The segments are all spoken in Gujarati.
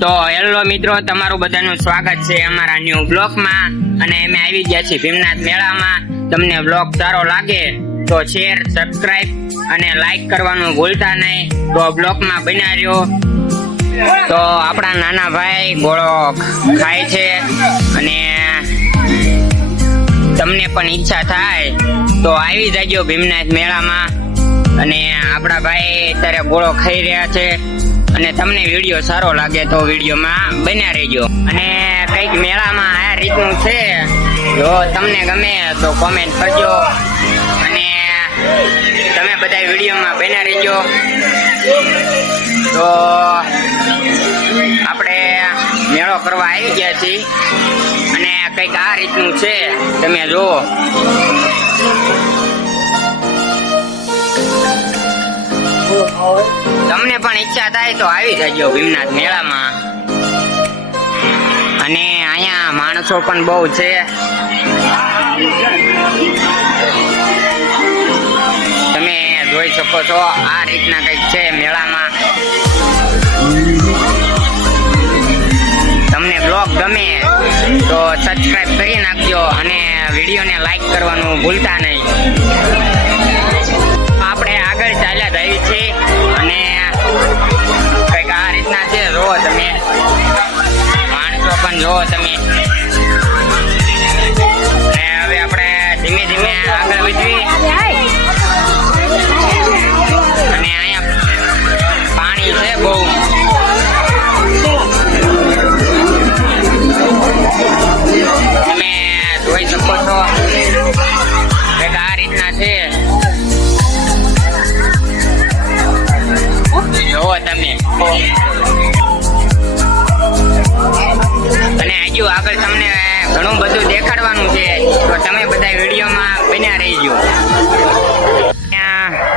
તો હેલો મિત્રો, તમારું બધાનું સ્વાગત છે અમારા ન્યૂ બ્લોગમાં અને અમે આવી ગયા છીએ ભીમનાથ મેળામાં. તમને બ્લોગ સારો લાગે તો શેર સબસ્ક્રાઇબ અને લાઈક કરવાનું ભૂલતા નહીં. તો બ્લોગમાં બન્યા રહ્યો. તો આપણા નાના ભાઈ ગોળો ખાય છે અને તમને પણ ઈચ્છા થાય તો આવી જજો ભીમનાથ મેળામાં. અને આપણા ભાઈ અત્યારે ગોળો ખાઈ રહ્યા છે. અને તમને વીડિયો સારો લાગે તો વિડીયોમાં બન્યા રહેજો. અને કંઈક મેળામાં આ રીતનું છે, જો તમને ગમે તો કોમેન્ટ કરજો. અને તમે બધા વિડીયોમાં બન્યા રહેજો. તો આપણે મેળો કરવા આવી ગયા છીએ. અને કંઈક આ રીતનું છે, તમે જુઓ. તમને પણ ઈચ્છા થાય તો આવી જજો ભીમનાથ મેળામાં. અને અહીંયા માણસો પણ બહુ છે. તમે જોઈ શકો છો, આ રીતના કંઈક છે મેળામાં. તમને બ્લોગ ગમે તો સબસ્ક્રાઈબ કરી નાખજો અને વિડીયોને લાઈક કરવાનું ભૂલતા નહીં. આપણે આગળ ચાલ્યા છીએ આપણે ધીમે ધીમે આગળ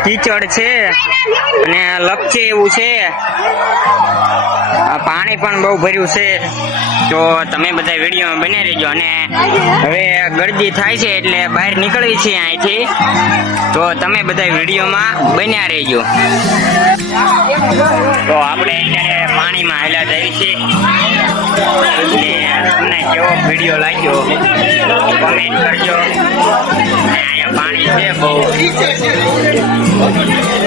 કીચડ છે અને લપચે એવું છે. પાણી પણ બહુ ભર્યું છે. તો તમે બધા વિડીયોમાં બની રહેજો. અને હવે ગરદી થાય છે એટલે બહાર નીકળવી છે અહીંથી. તો તમે બધા વિડીયોમાં બન્યા રહેજો. તો આપણે અત્યારે પાણીમાં હેલા જઈએ છીએ અને તમને કેવો વીડિયો લાગ્યો કોમેન્ટ કરજો. અને અહીંયા પાણી છે બહુ.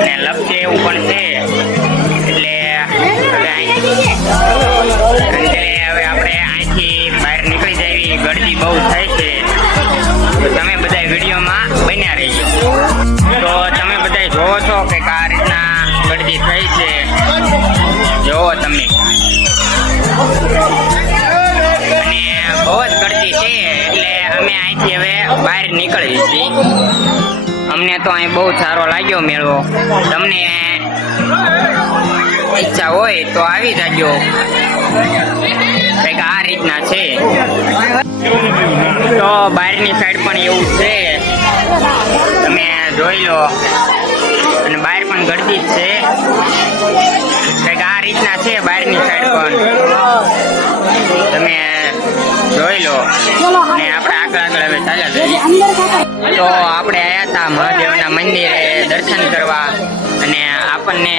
ને લપસે એવું પણ છે. એટલે અત્યારે હવે આપણે અહીંથી બહાર નીકળી જઈએ. ગળદી બહુ થાય છે. તમે બધા વિડીયોમાં અહીંથી હવે બહાર નીકળીએ છીએ અમને તો અહીં બહુ સારો લાગ્યો મેળો. તમને ઈચ્છા હોય તો આવી જાજો. કંઈક આ રીતના છે. તો બહારની સાઈડ પણ એવું છે. તમે જોઈ લો. અને બહાર પણ ગળતી જ છે. કંઈક આ રીતના છે બહારની સાઈડ પણ. તમે જોઈ લો. અને આપણે આગળ આગળ હવે ચાલ્યા જઈએ. તો આપણે આવ્યા હતા મહાદેવના મંદિરે દર્શન કરવા. અને આપણને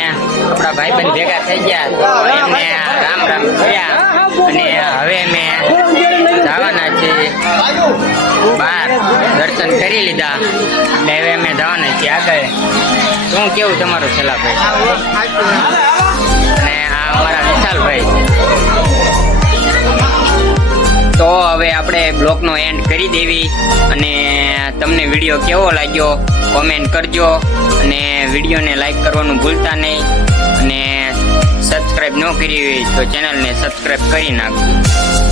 આપણા ભાઈબંધ ભેગા થઈ ગયા. તો એમને રામ રામ કર્યા. અને હવે અમે જવાના છીએ. બહાર દર્શન કરી લીધા. એટલે હવે અમે જવાના છીએ આગળ. શું કેવું તમારું છેલ્લા ભાઈ? અને આ અમારા વિશાલભાઈ. આપણે બ્લોગનો એન્ડ કરી દેવી અને તમને વીડિયો કેવો લાગ્યો કોમેન્ટ કરજો અને વિડીયોને લાઈક કરવાનું ભૂલતા નહીં અને સબસ્ક્રાઈબ ન કરી હોય તો ચેનલને સબસ્ક્રાઈબ કરી નાખજો.